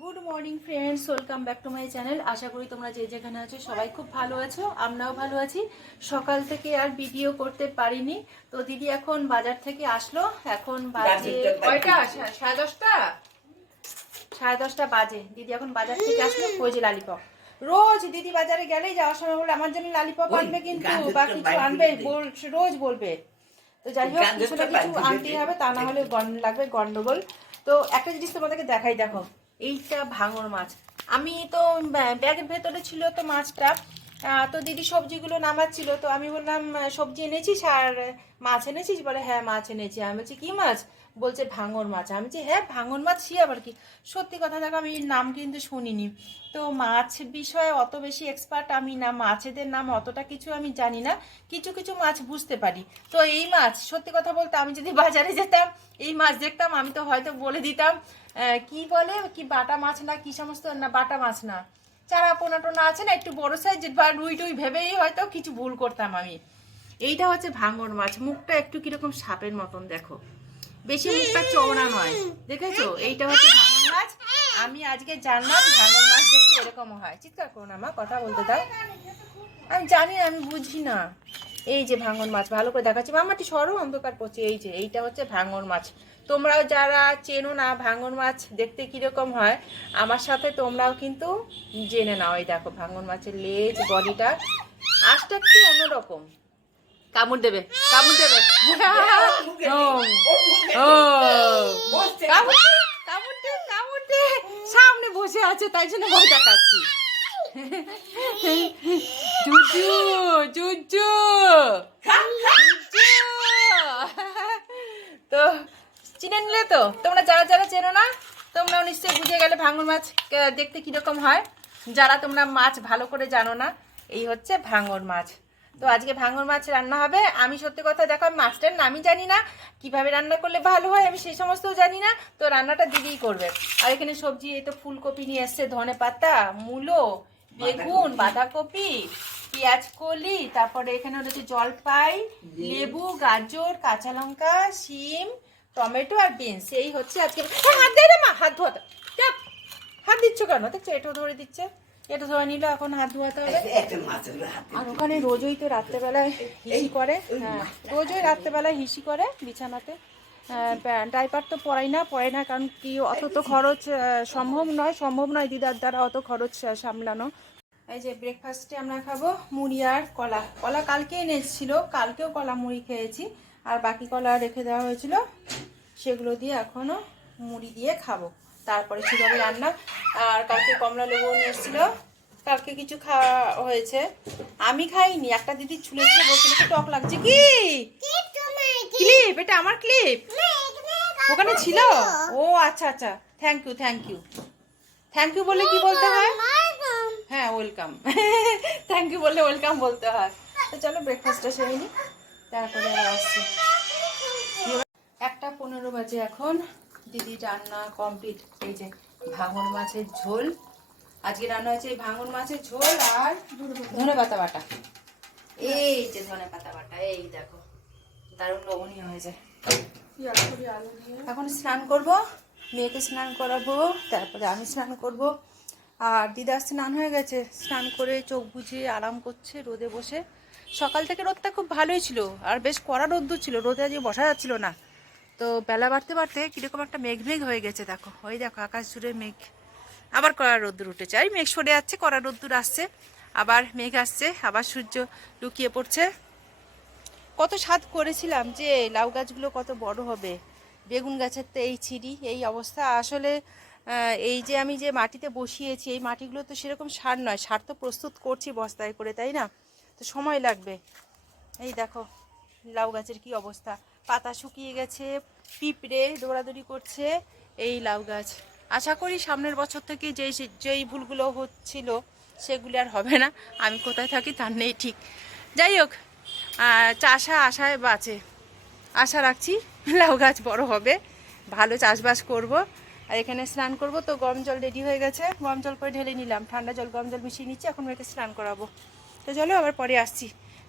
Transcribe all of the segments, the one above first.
Good morning friends welcome back to my channel আশা করি তোমরা যে যেখানে আছো সবাই খুব ভালো আছো আমরাও ভালো আছি। সকাল থেকে আর ভিডিও করতে পারিনি। তো দিদি এখন বাজার থেকে আসলো। এখন বাজে কয়টা? সাড়ে দশটা? সাড়ে দশটা বাজে। দিদি এখন বাজার থেকে আসলো। যে লালিপপ। রোজ দিদি বাজারে গেলেই যাওয়ার সময় বলে আমার জন্য লালিপপ আনবে কিন্তু বা কিছু আনবে রোজ বলবে। তো যাই হোক কিছু না কিছু আনতেই হবে তা না হলে লাগবে গন্ডগোল। তো একটা জিনিস তোমাদেরকে দেখাই দেখো। এইটা ভাঙর মাছ। আমি তো ব্যাগের ভেতরে ছিল তো মাছটা। তো দিদি সবজিগুলো নামাচ্ছিল, তো আমি বললাম সবজি এনেছিস আর মাছ এনেছিস? বলে হ্যাঁ মাছ এনেছি। আমি বলছি, কি মাছ? বলছে ভাঙর মাছ। আমি বলছি হ্যাঁ ভাঙর মাছ, সে আবার কি? সত্যি কথা দেখো, আমি নাম কিন্তু শুনিনি। তো মাছ বিষয়ে অত বেশি এক্সপার্ট আমি না, মাছেদের নাম অতটা কিছু আমি জানি না, কিছু কিছু মাছ বুঝতে পারি। তো এই মাছ, সত্যি কথা বলতে আমি যদি বাজারে যেতাম, এই মাছ দেখতাম, আমি তো হয়তো বলে দিতাম কি বলে, কি বাটা মাছ না, কি সমস্ত না, বাটা মাছ না। চারা পোনা টোনা আছে না, একটু বড় সাইজের বা রুই টুই ভেবেই হয়তো কিছু ভুল করতাম আমি। এইটা হচ্ছে ভাঙর মাছ, মুখটা একটু কীরকম সাপের মতন দেখো। বেশি মুখটা চওড়া নয়, দেখেছ? এইটা হচ্ছে ভাঙর মাছ। আমি আজকে জানলাম ভাঙর মাছ দেখতে এরকম হয়। চিৎকার করো না মা, কথা বলতে দাও। আমি জানি আমি বুঝি না। এই যে ভাঙন মাছ, ভালো করে দেখাচ্ছি। মামাটি সরো, অন্ধকার পড়ছে এই যে, এইটা হচ্ছে ভাঙন মাছ। তোমরাও যারা চেনো না ভাঙন মাছ দেখতে কীরকম হয় আমার সাথে তোমরাও কিন্তু জেনে নাও। এই দেখো ভাঙন মাছের লেজ বডিটা আজটা একটু অন্যরকম। কামড় দেবে কামড় দেবে। ও, ও, কামড় দে, কামড় দে, সামনে বসে আছে তাই জন্য ভয় দেখাচ্ছি। জুজু জুজু। তো চিনে নিলে তো? তোমরা যারা যারা চেনো না তোমরাও নিশ্চয়ই বুঝে গেলে ভাঙন মাছ দেখতে কীরকম হয়। যারা তোমরা মাছ ভালো করে জানো না এই হচ্ছে ভাঙর মাছ। তো আজকে ভাঙর মাছ রান্না হবে। আমি সত্যি কথা দেখো আমি মাছটার নামই জানি না। কীভাবে রান্না করলে ভালো হয় আমি সেই সমস্তও জানি না। তো রান্নাটা দিদিই করবে। আর এখানে সবজি এই তো ফুলকপি নিয়ে এসছে ধনে পাতা মূলো বেগুন বাঁধাকপি। পেঁয়াজ কলি তারপরে এখানে রয়েছে জলপাই লেবু গাজর কাঁচা লঙ্কা শিম টমেটো আর বিনস এই হচ্ছে আজকে হাত দেয় রে মা হাত ধোয়াতে। হাত দিচ্ছ কেন? দেখছ এটো ধরে দিচ্ছে। এটা ধরে নিল এখন হাত ধোয়াতে হবে। আর ওখানে রোজই তো রাত্রেবেলায় হিসি করে। হ্যাঁ রোজই রাত্রেবেলায় হিসি করে বিছানাতে। ডাইপার তো পড়াই না পড়ে না কারণ কি অত তো খরচ সম্ভব নয় সম্ভব নয় দিদার দ্বারা অত খরচ সামলানো। এই যে ব্রেকফাস্টে আমরা খাব মুড়ি আর কলা। কলা কালকে এনেছিল কালকেও কলা মুড়ি খেয়েছি। আর বাকি কলা রেখে দেওয়া হয়েছিল সেগুলো দিয়ে এখনও মুড়ি দিয়ে খাব। তারপরে সেভাবে রান্না আর কালকে কমলা লেবু নিয়ে এসেছিল কালকে কিছু খাওয়া হয়েছে। আমি খাইনি একটা দিদি ছুলেছিল বলছিল টক লাগছে কি? ক্লিপ এটা আমার ক্লিপ ওখানে ছিল? ও আচ্ছা আচ্ছা। Thank you thank you thank you বলে কি বলতে হয়? হ্যাঁ ওয়েলকাম থ্যাংক ইউ বললে ওয়েলকাম বলতে হয়। তো চলো ব্রেকফাস্টটা সেরে নিই তারপরে আবার আসছি। একটা পনেরো বাজে এখন। দিদি রান্না কমপ্লিট এই যে ভাঙন মাছের ঝোল। আজকে রান্না হয়েছে এই ভাঙন মাছের ঝোল আর ধনে পাতা বাটা। এই যে ধনে পাতা বাটা, এই দেখো। দারুণ লবণীয় হয়েছে। এখন স্নান করব, মেয়েকে স্নান করাবো, তারপরে আমি স্নান করব। আর দিদা স্নান হয়ে গেছে। স্নান করে চোখ বুঝিয়ে আরাম করছে, রোদে বসে। সকাল থেকে রোদটা খুব ভালোই ছিল, আর বেশ কড়া রোদ্দুর ছিল, রোদে আজকে বসা যাচ্ছিল না। তো বেলা বাড়তে বাড়তে কীরকম একটা মেঘ মেঘ হয়ে গেছে, দেখো। ওই দেখো, আকাশ জুড়ে মেঘ। আবার কড়া রোদ্দুর উঠেছে। আর মেঘ সরে যাচ্ছে, কড়া রোদ্দুর আসছে। আবার মেঘ আসছে, আবার সূর্য লুকিয়ে পড়ছে। কত স্বাদ করেছিলাম যে লাউ গাছগুলো কত বড় হবে। বেগুন গাছের তো এই ছিঁড়ি, এই অবস্থা। আসলে এই যে আমি যে মাটিতে বসিয়েছি, এই মাটিগুলো তো সেরকম সার নয়। সার তো প্রস্তুত করছি বস্তায় করে, তাই না? তো সময় লাগবে। এই দেখো, লাউ গাছের কি অবস্থা। পাতা শুকিয়ে গেছে, পিঁপড়ে দৌড়াদৌড়ি করছে এই লাউ গাছ। আশা করি সামনের বছর থেকে যেই যেই ভুলগুলো হচ্ছিল সেগুলি আর হবে না। আমি কোথায় থাকি তার নেই ঠিক। যাই হোক চাষা আশায় বাঁচে। আশা রাখছি লাউ গাছ বড় হবে। ভালো চাষবাস করব। আর এখানে স্নান করব, তো গরম জল রেডি হয়ে গেছে। গরম জল করে ঢেলে নিলাম। ঠান্ডা জল গরম জল মিশিয়ে নিচ্ছি। এখন মেয়েকে স্নান করাবো। তো চলো আবার পরে আসছি।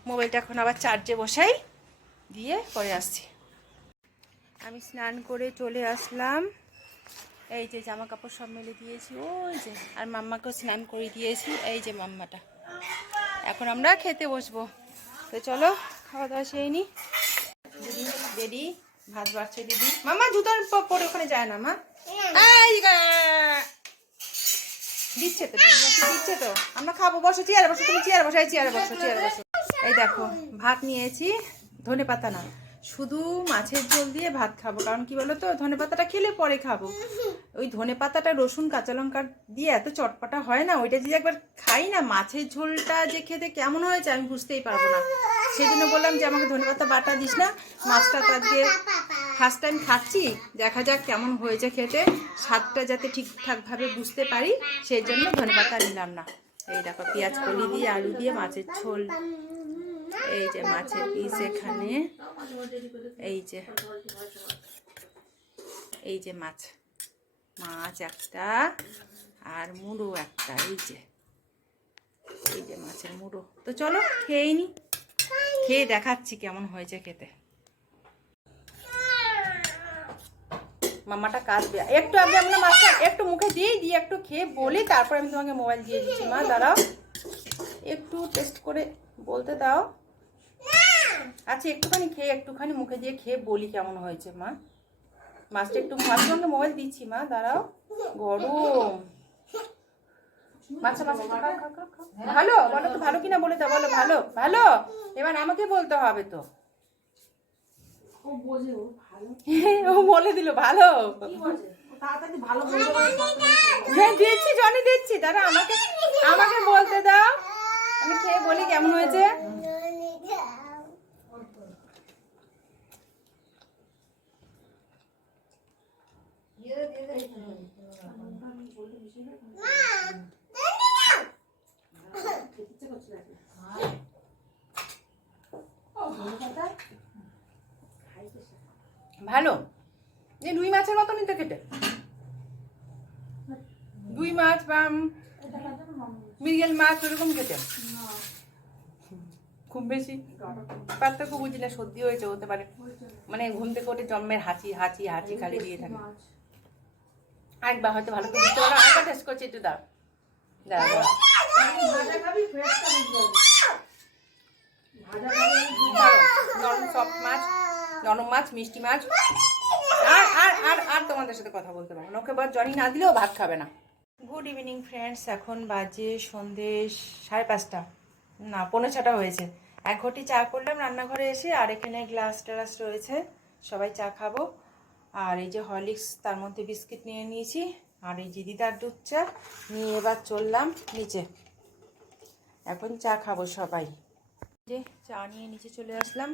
মোবাইলটা এখন আবার চার্জে বসাই, দিয়ে পরে আসছি। আমি স্নান করে চলে আসলাম। এই যে জামা কাপড় সব মেলে দিয়েছি, ওই যে, আর মাম্মাকেও স্নান করে দিয়েছি, এই যে মাম্মাটা। এখন আমরা খেতে বসবো। তো চলো, খাওয়া দাওয়া সেই নি। দিদি রেডি, ভাত বাড়ছে দিদি। মামা জুতোর পরে ওখানে যায় না, মা? দিচ্ছে তো দিচ্ছে তো আমরা খাব, বসো, চেয়ারে বসো, তুমি চেয়ারে বসো, এই চেয়ারে বসো চেয়ারে বসো। এই দেখো, ভাত নিয়েছি, ধনে পাতা না। শুধু মাছের ঝোল দিয়ে ভাত খাব। কারণ কি বলো তো ধনে পাতাটা খেলে পরে খাব। ওই ধনে পাতাটা, রসুন, কাঁচা লঙ্কা দিয়ে এত চটপাটা হয় না, ওইটা যদি একবার খাই না, মাছের ঝোলটা যে খেতে কেমন হয়েছে আমি বুঝতেই পারব না। সেই জন্য বললাম যে, আমাকে ধনে পাতা বাটা দিস না। মাছটা তো আজকে ফার্স্ট টাইম খাচ্ছি। দেখা যাক কেমন হয়েছে খেতে। স্বাদটা যাতে ঠিকঠাকভাবে বুঝতে পারি, সেই জন্য ধনে পাতা নিলাম না। এই দেখো, পেঁয়াজ কলি দিয়ে, আলু দিয়ে মাছের ঝোল। এই যে মাছের পিস এখানে। এই যে এই যে মাছ মাছ একটা আর মুড়ো একটা, এই যে। এই যে মাছের মুড়ো। তো চলো খেয়ে নি। খেয়ে দেখাচ্ছি কেমন হয়েছে খেতে। মামাটা কাঁদবে। একটু আগে আমরা মাছটা একটু মুখে দিয়ে দিয়ে একটু খেয়ে বলি, তারপর আমি তোমাকে মোবাইল দিয়ে দিচ্ছি। মা, দাঁড়াও। একটু টেস্ট করে বলতে দাও। আচ্ছা একটুখানি খেয়ে একটুখানি মুখে দিয়ে খেয়ে বলি কেমন হয়েছে মা মাছটা একটু মাছের সঙ্গে মোবাইল দিচ্ছি মা দাঁড়াও গরম মাছা মাছা। ভালো বলো তো ভালো কিনা বলে দাও বলো ভালো ভালো এবার আমাকে বলতে হবে তো ও বলে দিল ভালো হ্যাঁ দিচ্ছি জনি দিচ্ছি দাঁড়া আমাকে আমাকে বলতে দাও আমি খেয়ে বলি কেমন হয়েছে ইচ্ছে করছে না ভালো। এই রুই মাছের মতনই তো খেতে। রুই মাছ বা মৃগেল মাছ ওরকম খেতে। খুব বেশি পার্থক্য বুঝি না সর্দি হয়েছে হতে পারে। মানে ঘুম থেকে ওঠে জন্মের হাঁচি হাঁচি হাঁচি খালি দিয়ে থাকে। একবার হয়তো ভালো করে বুঝতে পারো। আরেকবার টেস্ট করছি, একটু দাও দাও নরম সফট মাছ, নরম মাছ, মিষ্টি মাছ। আর আর আর আর তোমাদের সাথে কথা বলতে পারব না। ওকে এবার জনি না দিলেও ভাত খাবে না। গুড ইভিনিং ফ্রেন্ডস এখন বাজে সন্ধে সাড়ে পাঁচটা। না, পৌনে ছটা হয়েছে। এক ঘটি চা করলাম রান্নাঘরে এসে, আর এখানে গ্লাস টালাস রয়েছে। সবাই চা খাব। আর এই যে হরলিক্স তার মধ্যে বিস্কিট নিয়ে নিয়েছি, আর এই যে দিদার দুধ চা নিয়ে এবার চললাম নিচে। এখন চা খাব সবাই। যে চা নিয়ে নিচে চলে আসলাম।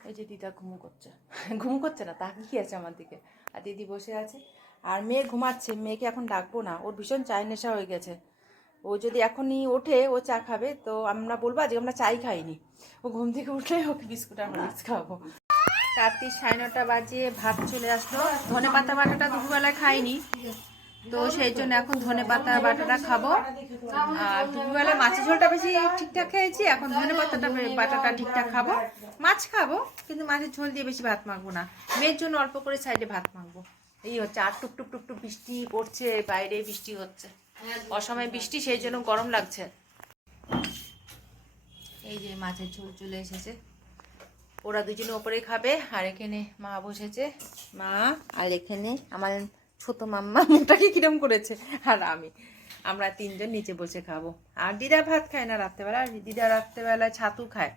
এই যে দিদা ঘুমু করছে। ঘুমু করছে না, তাকিয়ে আছে আমার দিকে। আর দিদি বসে আছে। আর মেয়ে ঘুমাচ্ছে, মেয়েকে এখন ডাকবো না, ওর ভীষণ চায় নেশা হয়ে গেছে। ও যদি এখনই ওঠে, ও চা খাবে, তো আমরা বলব আজকে আমরা চাই খাইনি। ও ঘুম থেকে উঠলে ওকে বিস্কুট হরলিক্স খাওয়াবো। রাত্রি সাড়ে নটা বাজে, ভাত চলে আসলো। ধনে পাতা বাটাটা দুপুরবেলায় খাইনি। তো সেই জন্য এখন ধনে পাতা বাটাটা খাব। আর দুপুরবেলা মাছের ঝোলটা বেশি ঠিকঠাক খেয়েছি, এখন ধনে পাতাটা, বাটাটা ঠিকঠাক খাব। মাছ খাব, কিন্তু মাছের ঝোল দিয়ে বেশি ভাত মাখবো না। মেয়ের জন্য অল্প করে সাইডে ভাত মাখবো। এই হচ্ছে, আর টুক টুক টুক টুক বৃষ্টি পড়ছে, বাইরে বৃষ্টি হচ্ছে। অসময়ে বৃষ্টি, সেই জন্য গরম লাগছে। এই যে মাছের ঝোল চলে এসেছে। ওরা দুজনে ওপরে খাবে আর এখানে মা বসেছে। মা আর এখানে আমার ছোট মাম্মা মুখটাকে কিরম করেছে? আর আমি। আমরা তিনজন নিচে বসে খাব। আর দিদা ভাত খায় না রাত্রেবেলা আর দিদা রাত্রেবেলা ছাতু খায়।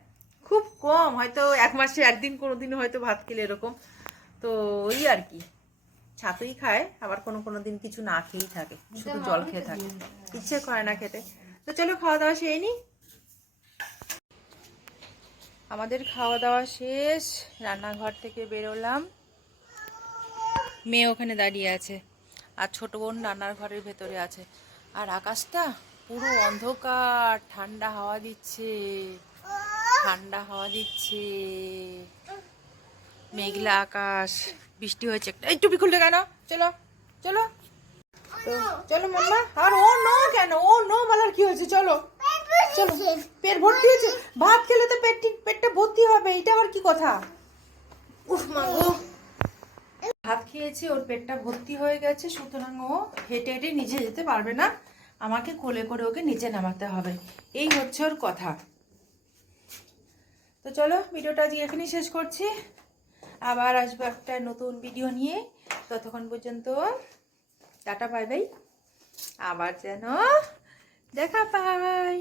খুব কম হয়তো এক মাসে একদিন কোনো দিন হয়তো ভাত খেলে এরকম। তো ওই আর কি। ছাতুই খায় আবার কোনো কোনো দিন কিছু না খেয়েই থাকে। শুধু জল খেয়ে থাকে। ইচ্ছে করে না খেতে। তো চলো খাওয়া দাওয়া সেই নি আমাদের খাওয়া দাওয়া শেষ, রান্নাঘর থেকে বেরোলাম। মেয়ে ওখানে দাঁড়িয়ে আছে আর ছোট বোন রান্নার ঘরের ভেতরে আছে। আর আকাশটা পুরো অন্ধকার, ঠান্ডা হাওয়া দিচ্ছে, ঠান্ডা হাওয়া দিচ্ছে। মেঘলা আকাশ, বৃষ্টি হয়েছে একটা। এই টুপি খুলতে কেন? চলো চলো। চলো মাম্মা। আর ও নো কেন? ও নো বলার কি হয়েছে? চলো। চলো। পেট ভর্তি হয়েছে। ভাত খেলে তো পেট পেটটা ভর্তি হবে এটা আবার কি কথা? উফ মা ভাত খেয়েছে ওর পেটটা ভর্তি হয়ে গেছে সুতরাং ও হেঁটে হেঁটে নিচে যেতে পারবে না। আমাকে কোলে করে ওকে নিচে নামাতে হবে। এই হচ্ছে ওর কথা। তো চলো ভিডিওটা আজকে এখানেই শেষ করছি। আবার আসব একটা নতুন ভিডিও নিয়ে। ততক্ষণ পর্যন্ত টাটা বাই বাই। আবার যেন দেখা পাই